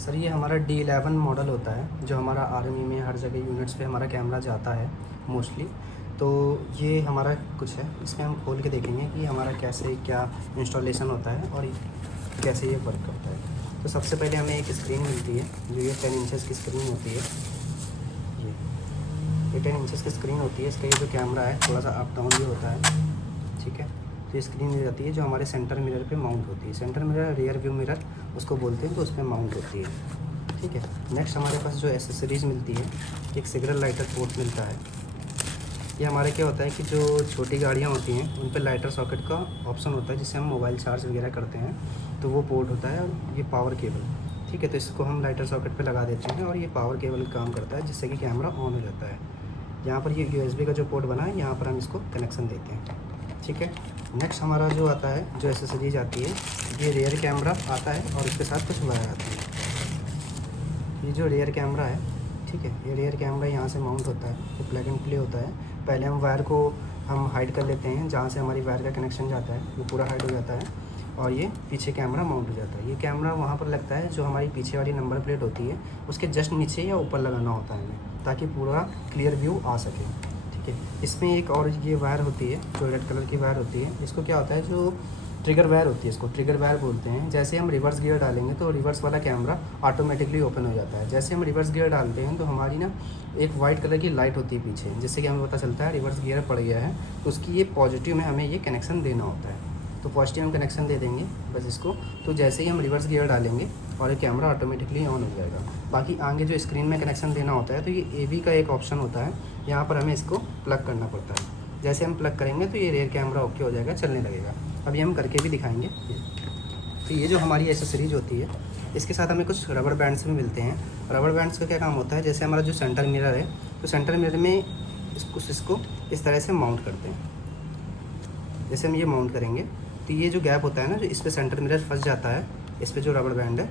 Sir ये हमारा D11 model होता है जो हमारा आर्मी में हर जगह यूनिट्स पे हमारा कैमरा जाता है मोस्टली। तो ये हमारा कुछ है, इसमें हम खोल के देखेंगे कि हमारा कैसे क्या इंस्टॉलेशन होता है और कैसे ये वर्क करता है। तो सबसे पहले हमें एक स्क्रीन मिलती है जो ये 10 इंचज़ की स्क्रीन होती है। ये 10 इंचज़ की स्क्रीन होती है। इसका ये जो कैमरा है थोड़ा सा अप डाउन भी होता है, ठीक है। तो ये स्क्रीन मिल जाती है जो हमारे सेंटर मिरर पे माउंट होती है। Centre mirror, rear view mirror उसको बोलते हैं, तो उस पर माउंट होती है, ठीक है। नेक्स्ट हमारे पास जो एसेसरीज़ मिलती है, एक सिग्नल लाइटर पोर्ट मिलता है। ये हमारे क्या होता है कि जो छोटी गाड़ियाँ होती हैं उन पर लाइटर सॉकेट का ऑप्शन होता है जिससे हम मोबाइल चार्ज वगैरह करते हैं, तो वो पोर्ट होता है। और ये पावर केबल, ठीक है, तो इसको हम लाइटर सॉकेट पे लगा देते हैं और ये पावर केबल काम करता है जिससे कि कैमरा ऑन हो जाता है। यहाँ पर ये USB का जो पोर्ट बना है यहाँ पर हम इसको कनेक्शन देते हैं, ठीक है। नेक्स्ट हमारा जो आता है, जो एसेसरीज आती है, ये रियर कैमरा आता है और उसके साथ कुछ वायर आती है। ये जो रियर कैमरा है, ठीक है, ये रियर कैमरा यहाँ से माउंट होता है, ये प्लग एंड प्ले होता है। पहले हम वायर को हम हाइड कर लेते हैं, जहाँ से हमारी वायर का कनेक्शन जाता है वो पूरा हाइड हो जाता है और ये पीछे कैमरा माउंट हो जाता है। ये कैमरा वहाँ पर लगता है जो हमारी पीछे वाली नंबर प्लेट होती है उसके जस्ट नीचे या ऊपर लगाना होता है हमें, ताकि पूरा क्लियर व्यू आ सके, ठीक है। इसमें एक और ये वायर होती है जो रेड कलर की वायर होती है, इसको क्या होता है, जो ट्रिगर वायर होती है, इसको ट्रिगर वायर बोलते हैं। जैसे हम रिवर्स गियर डालेंगे तो रिवर्स वाला कैमरा ऑटोमेटिकली ओपन हो जाता है। जैसे हम रिवर्स गियर डालते हैं तो हमारी ना एक वाइट कलर की लाइट होती है पीछे, जिससे कि हमें पता चलता है रिवर्स गियर पड़ गया है, तो उसकी ये पॉजिटिव में हमें ये कनेक्शन देना होता है। तो पॉजिटिव में कनेक्शन दे देंगे बस इसको, तो जैसे ही हम रिवर्स गियर डालेंगे और ये कैमरा ऑटोमेटिकली ऑन हो जाएगा। बाकी आगे जो स्क्रीन में कनेक्शन देना होता है, तो ये AV का एक ऑप्शन होता है, यहाँ पर हमें इसको प्लग करना पड़ता है। जैसे हम प्लग करेंगे तो ये रियर कैमरा ओके हो जाएगा, चलने लगेगा। अभी हम करके भी दिखाएंगे। तो ये जो हमारी एसेसरीज होती है, इसके साथ हमें कुछ रबर बैंड्स भी मिलते हैं। रबर बैंड्स का क्या काम होता है, जैसे हमारा जो सेंटर मिरर है, तो सेंटर मिरर में इसको इस तरह से माउंट करते हैं। जैसे हम ये माउंट करेंगे तो ये जो गैप होता है ना, जो इस पर सेंटर मिरर फंस जाता है, इस पर जो रबर बैंड है,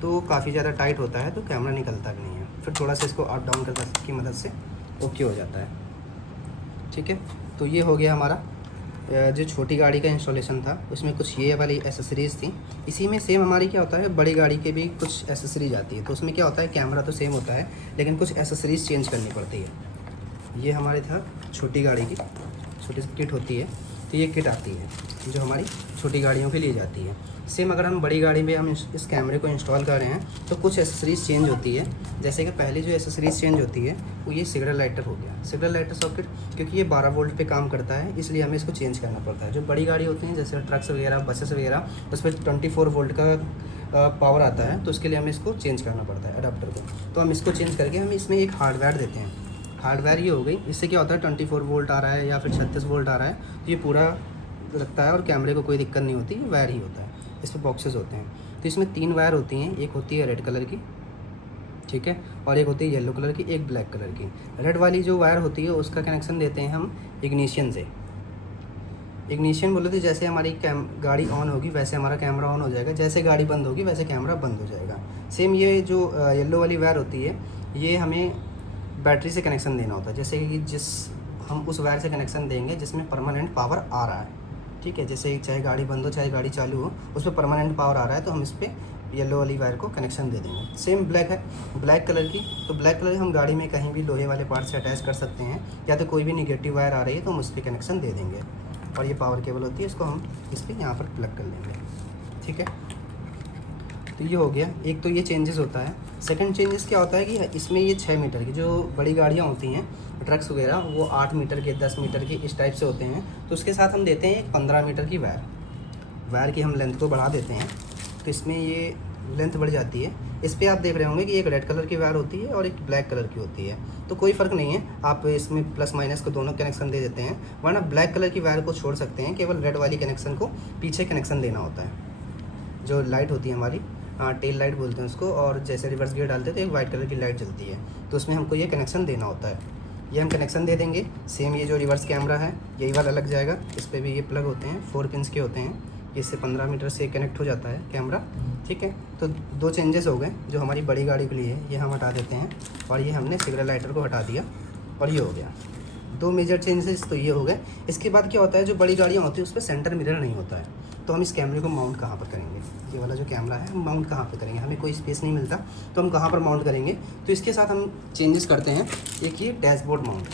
तो काफ़ी ज़्यादा टाइट होता है, तो कैमरा निकलता भी नहीं है। फिर थोड़ा सा इसको अप डाउन करने की मदद से ओके हो जाता है, ठीक है। तो ये हो गया हमारा जो छोटी गाड़ी का इंस्टॉलेशन था, उसमें कुछ ये वाली एसेसरीज़ थी। इसी में सेम हमारी क्या होता है, बड़ी गाड़ी के भी कुछ एसेसरीज आती है। तो उसमें क्या होता है, कैमरा तो सेम होता है लेकिन कुछ एसेसरीज चेंज करनी पड़ती है। ये हमारे था छोटी गाड़ी की छोटी सी किट होती है, तो ये किट आती है जो हमारी छोटी गाड़ियों के लिए जाती है। सेम अगर हम बड़ी गाड़ी में हम इस कैमरे को इंस्टॉल कर रहे हैं तो कुछ एसेसरीज चेंज होती है। जैसे कि पहली जो एसेसरीज चेंज होती है वो ये सिग्नल लाइटर हो गया, सिग्नल लाइटर सॉकेट, क्योंकि ये 12 वोल्ट पे काम करता है, इसलिए हमें इसको चेंज करना पड़ता है। जो बड़ी गाड़ी होती हैं जैसे ट्रक्स वगैरह, बसेस वगैरह, उस पर 24 वोल्ट का पावर आता है, तो उसके लिए हमें इसको चेंज करना पड़ता है अडाप्टर को। तो हम इसको चेंज करके हम इसमें एक हार्डवेयर देते हैं। हार्डवेयर ये हो गई, इससे क्या होता है 24 वोल्ट आ रहा है या फिर 36 वोल्ट आ रहा है, तो ये पूरा लगता है और कैमरे को कोई दिक्कत नहीं होती, ये वायर ही होता है। इस पर बॉक्सेस होते हैं, तो इसमें 3 वायर होती हैं। एक होती है रेड कलर की, ठीक है, और एक होती है येलो कलर की, एक ब्लैक कलर की। रेड वाली जो वायर होती है उसका कनेक्शन देते हैं हम इग्निशन से। इग्निशन बोले तो जैसे हमारी गाड़ी ऑन होगी वैसे हमारा कैमरा ऑन हो जाएगा, जैसे गाड़ी बंद होगी वैसे कैमरा बंद हो जाएगा। सेम ये जो येलो वाली वायर होती है, ये हमें बैटरी से कनेक्शन देना होता है। जैसे कि हम उस वायर से कनेक्शन देंगे जिसमें परमानेंट पावर आ रहा है, ठीक है। जैसे चाहे गाड़ी बंद हो चाहे गाड़ी चालू हो, उस पर परमानेंट पावर आ रहा है, तो हम इस पर येलो वाली वायर को कनेक्शन दे देंगे। सेम ब्लैक है, ब्लैक कलर की, तो ब्लैक कलर हम गाड़ी में कहीं भी लोहे वाले पार्ट से अटैच कर सकते हैं, या तो कोई भी निगेटिव वायर आ रही है तो हम उस पर कनेक्शन दे देंगे। और ये पावर केबल होती है, इसको हम इस पर यहाँ पर प्लग कर लेंगे, ठीक है। तो ये हो गया, एक तो ये चेंजेस होता है। सेकंड चेंजेस क्या होता है कि इसमें ये 6 मीटर की जो बड़ी गाड़ियाँ होती हैं, ट्रक्स वगैरह, वो 8 मीटर के, 10 मीटर के इस टाइप से होते हैं, तो उसके साथ हम देते हैं एक 15 मीटर की वायर की हम लेंथ को बढ़ा देते हैं, तो इसमें ये लेंथ बढ़ जाती है। इस पर आप देख रहे होंगे कि एक रेड कलर की वायर होती है और एक ब्लैक कलर की होती है, तो कोई फ़र्क नहीं है, आप इसमें प्लस माइनस को दोनों कनेक्शन दे देते हैं, वरना ब्लैक कलर की वायर को छोड़ सकते हैं, केवल रेड वाली कनेक्शन को पीछे कनेक्शन देना होता है। जो लाइट होती है हमारी, टेल लाइट बोलते हैं उसको, और जैसे रिवर्स गियर डालते हैं तो एक वाइट कलर की लाइट जलती है, तो उसमें हमको ये कनेक्शन देना होता है। ये हम कनेक्शन दे देंगे। सेम ये जो रिवर्स कैमरा है यही वाला लग जाएगा, इस पर भी ये प्लग होते हैं, 4 पिंस के होते हैं, इससे 15 मीटर से कनेक्ट हो जाता है कैमरा, ठीक है। तो 2 चेंजेस हो गए जो हमारी बड़ी गाड़ी के लिए है, ये हम हटा देते हैं, और ये हमने सिग्नल लाइटर को हटा दिया, और ये हो गया। 2 मेजर चेंजेस तो ये हो गए। इसके बाद क्या होता है, जो बड़ी गाड़ियाँ होती है उस पर सेंटर मिरर नहीं होता है, तो हम इस कैमरे को माउंट कहाँ पर करेंगे, ये वाला जो कैमरा है हम माउंट कहाँ पर करेंगे, हमें कोई स्पेस नहीं मिलता तो हम कहाँ पर माउंट करेंगे। तो इसके साथ हम चेंजेस करते हैं। एक ये डैशबोर्ड माउंट,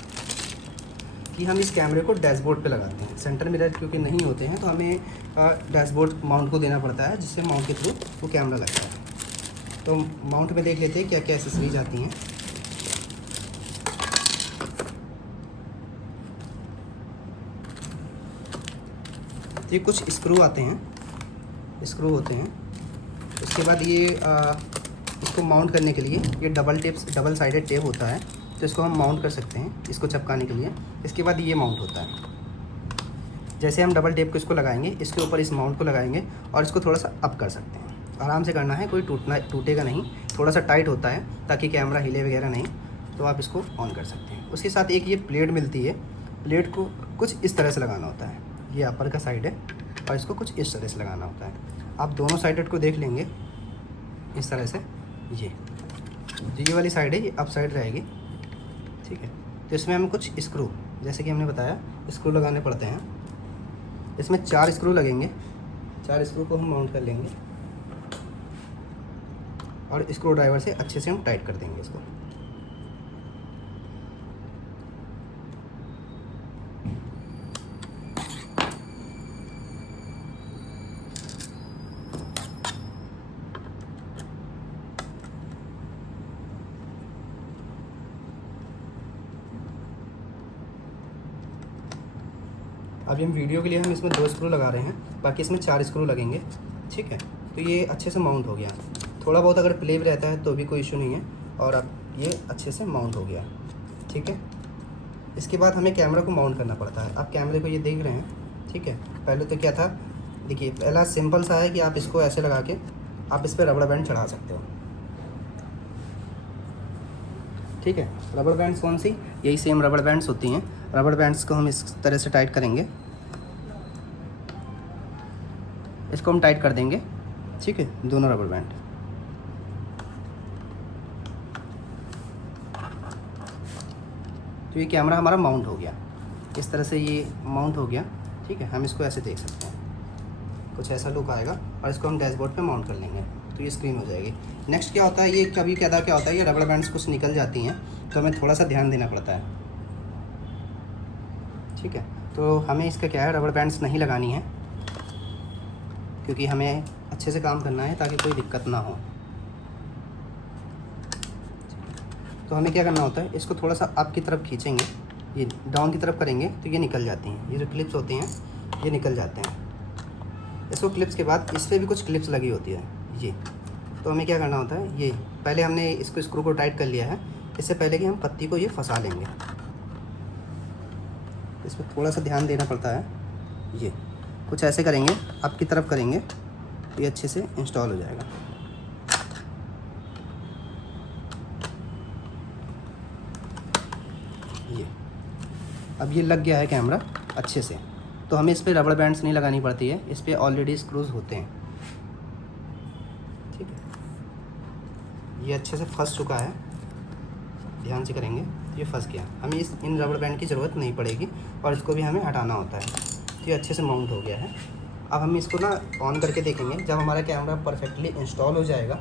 कि हम इस कैमरे को डैशबोर्ड पे लगाते हैं। सेंटर मिरर क्योंकि नहीं होते हैं तो हमें डैशबोर्ड माउंट को देना पड़ता है, जिससे माउंट के थ्रू वो कैमरा लगता है। तो माउंट में देख लेते हैं क्या क्या एसेसरीज आती हैं। ये कुछ स्क्रू आते हैं, स्क्रू होते हैं। उसके बाद ये इसको माउंट करने के लिए ये डबल साइडेड टेप होता है, तो इसको हम माउंट कर सकते हैं इसको चिपकाने के लिए। इसके बाद ये माउंट होता है, जैसे हम डबल टेप को इसको लगाएंगे, इसके ऊपर इस माउंट को लगाएंगे और इसको थोड़ा सा अप कर सकते हैं। आराम से करना है, कोई टूटेगा नहीं, थोड़ा सा टाइट होता है ताकि कैमरा हिले वगैरह नहीं, तो आप इसको ऑन कर सकते हैं। उसके साथ एक ये प्लेट मिलती है, प्लेट को कुछ इस तरह से लगाना होता है, ये अपर का साइड है और इसको कुछ इस तरह से लगाना होता है। आप दोनों साइडेड को देख लेंगे इस तरह से, ये वाली साइड है ये अप साइड रहेगी, ठीक है। तो इसमें हमें कुछ स्क्रू, जैसे कि हमने बताया स्क्रू लगाने पड़ते हैं। इसमें 4 स्क्रू लगेंगे, 4 स्क्रू को हम माउंट कर लेंगे और स्क्रू ड्राइवर से अच्छे से हम टाइट कर देंगे इसको। अभी हम वीडियो के लिए हम इसमें 2 स्क्रू लगा रहे हैं, बाकी इसमें 4 स्क्रू लगेंगे, ठीक है। तो ये अच्छे से माउंट हो गया। थोड़ा बहुत अगर प्ले भी रहता है तो भी कोई इशू नहीं है, और अब ये अच्छे से माउंट हो गया, ठीक है। इसके बाद हमें कैमरा को माउंट करना पड़ता है। आप कैमरे को ये देख रहे हैं, ठीक है। पहले तो क्या था, देखिए पहला सिंपल सा है कि आप इसको ऐसे लगा के आप इस पर रबड़ बैंड चढ़ा सकते हो, ठीक है। रबड़ बैंड्स कौन सी, यही सेम रबड़ बैंड्स होती हैं। रबड़ बैंड्स को हम इस तरह से टाइट करेंगे, इसको हम टाइट कर देंगे, ठीक है, दोनों रबड़ बैंड। तो ये कैमरा हमारा माउंट हो गया, इस तरह से ये माउंट हो गया, ठीक है। हम इसको ऐसे देख सकते हैं, कुछ ऐसा लुक आएगा, और इसको हम डैशबोर्ड पे माउंट कर लेंगे तो ये स्क्रीन हो जाएगी। नेक्स्ट क्या होता है, ये कभी क्या होता है, ये रबड़ बैंड्स कुछ निकल जाती हैं तो हमें थोड़ा सा ध्यान देना पड़ता है, ठीक है। तो हमें इसका क्या है, रबड़ बैंड्स नहीं लगानी है, क्योंकि हमें अच्छे से काम करना है ताकि कोई दिक्कत ना हो। तो हमें क्या करना होता है, इसको थोड़ा सा अप की तरफ खींचेंगे, ये डाउन की तरफ करेंगे तो ये निकल जाती हैं, ये जो क्लिप्स होती हैं ये निकल जाते हैं। इसको क्लिप्स के बाद इस पर भी कुछ क्लिप्स लगी होती है ये, तो हमें क्या करना होता है, ये पहले हमने इसको स्क्रू को टाइट कर लिया है, इससे पहले कि हम पत्ती को ये फंसा लेंगे, इस पर थोड़ा सा ध्यान देना पड़ता है। ये कुछ ऐसे करेंगे, अप की तरफ करेंगे तो ये अच्छे से इंस्टॉल हो जाएगा। ये अब ये लग गया है कैमरा अच्छे से, तो हमें इस पर रबड़ बैंड्स नहीं लगानी पड़ती है, इस पर ऑलरेडी स्क्रूज होते हैं, ठीक है। ये अच्छे से फंस चुका है, ध्यान से करेंगे, ये फंस गया, हमें इन रबड़ बैंड की ज़रूरत नहीं पड़ेगी, और इसको भी हमें हटाना होता है। तो ये अच्छे से माउंट हो गया है। अब हम इसको ना ऑन करके देखेंगे, जब हमारा कैमरा परफेक्टली इंस्टॉल हो जाएगा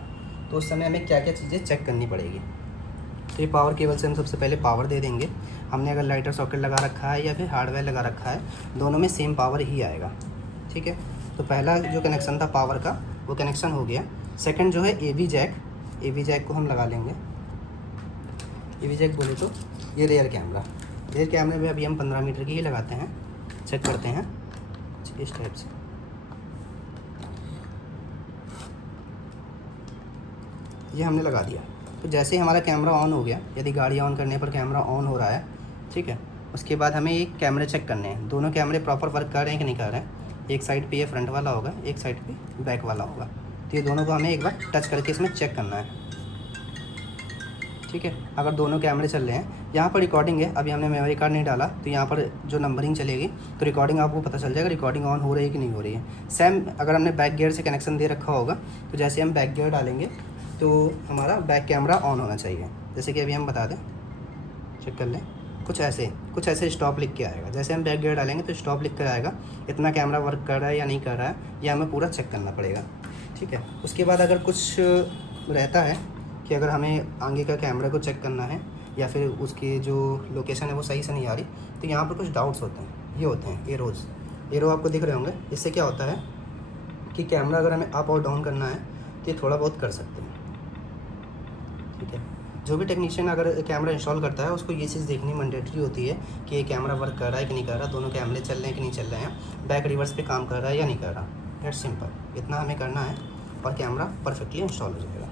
तो उस समय हमें क्या क्या चीज़ें चेक करनी पड़ेगी। तो ये पावर केबल से हम सबसे पहले पावर दे देंगे। हमने अगर लाइटर सॉकेट लगा रखा है या फिर हार्डवेयर लगा रखा है, दोनों में सेम पावर ही आएगा, ठीक है। तो पहला जो कनेक्शन था पावर का वो कनेक्शन हो गया। सेकंड जो है AV जैक को हम लगा लेंगे। AV जैक बोले तो ये रेयर कैमरे में अभी हम 15 मीटर की ही लगाते हैं, चेक करते हैं इस टाइप से। ये हमने लगा दिया। तो जैसे ही हमारा कैमरा ऑन हो गया, यदि गाड़ी ऑन करने पर कैमरा ऑन हो रहा है, ठीक है, उसके बाद हमें एक कैमरे चेक करने हैं, दोनों कैमरे प्रॉपर वर्क कर रहे हैं कि नहीं कर रहे हैं। एक साइड पे ये फ्रंट वाला होगा, एक साइड पे बैक वाला होगा, तो ये दोनों को हमें एक बार टच करके इसमें चेक करना है, ठीक है। अगर दोनों कैमरे चल रहे हैं, यहाँ पर रिकॉर्डिंग है, अभी हमने मेमोरी कार्ड नहीं डाला, तो यहाँ पर जो नंबरिंग चलेगी तो रिकॉर्डिंग आपको पता चल जाएगा रिकॉर्डिंग ऑन हो रही है कि नहीं हो रही है। सेम अगर हमने बैक गियर से कनेक्शन दे रखा होगा, तो जैसे हम बैक गियर डालेंगे तो हमारा बैक कैमरा ऑन होना चाहिए। जैसे कि अभी हम बता दें, चेक कर लें, कुछ ऐसे स्टॉप लिख के आएगा। जैसे हम बैक गियर डालेंगे तो स्टॉप लिख कर आएगा, इतना कैमरा वर्क कर रहा है या नहीं कर रहा है, ये हमें पूरा चेक करना पड़ेगा। ठीक है, उसके बाद अगर कुछ रहता है कि अगर हमें आगे का कैमरा को चेक करना है या फिर उसकी जो लोकेशन है वो सही से नहीं आ रही, तो यहाँ पर कुछ डाउट्स होते हैं, ये होते हैं एरोज़। एरो आपको दिख रहे होंगे, इससे क्या होता है कि कैमरा अगर हमें अप और डाउन करना है तो ये थोड़ा बहुत कर सकते हैं। ठीक है, जो भी टेक्नीशियन अगर कैमरा इंस्टॉल करता है उसको ये चीज़ देखनी मैंडेटरी होती है कि ये कैमरा वर्क कर रहा है कि नहीं कर रहा, दोनों कैमरे चल रहे हैं कि नहीं चल रहे हैं, बैक रिवर्स पे काम कर रहा है या नहीं कर रहा। दैट्स सिंपल, इतना हमें करना है और कैमरा परफेक्टली इंस्टॉल हो जाएगा।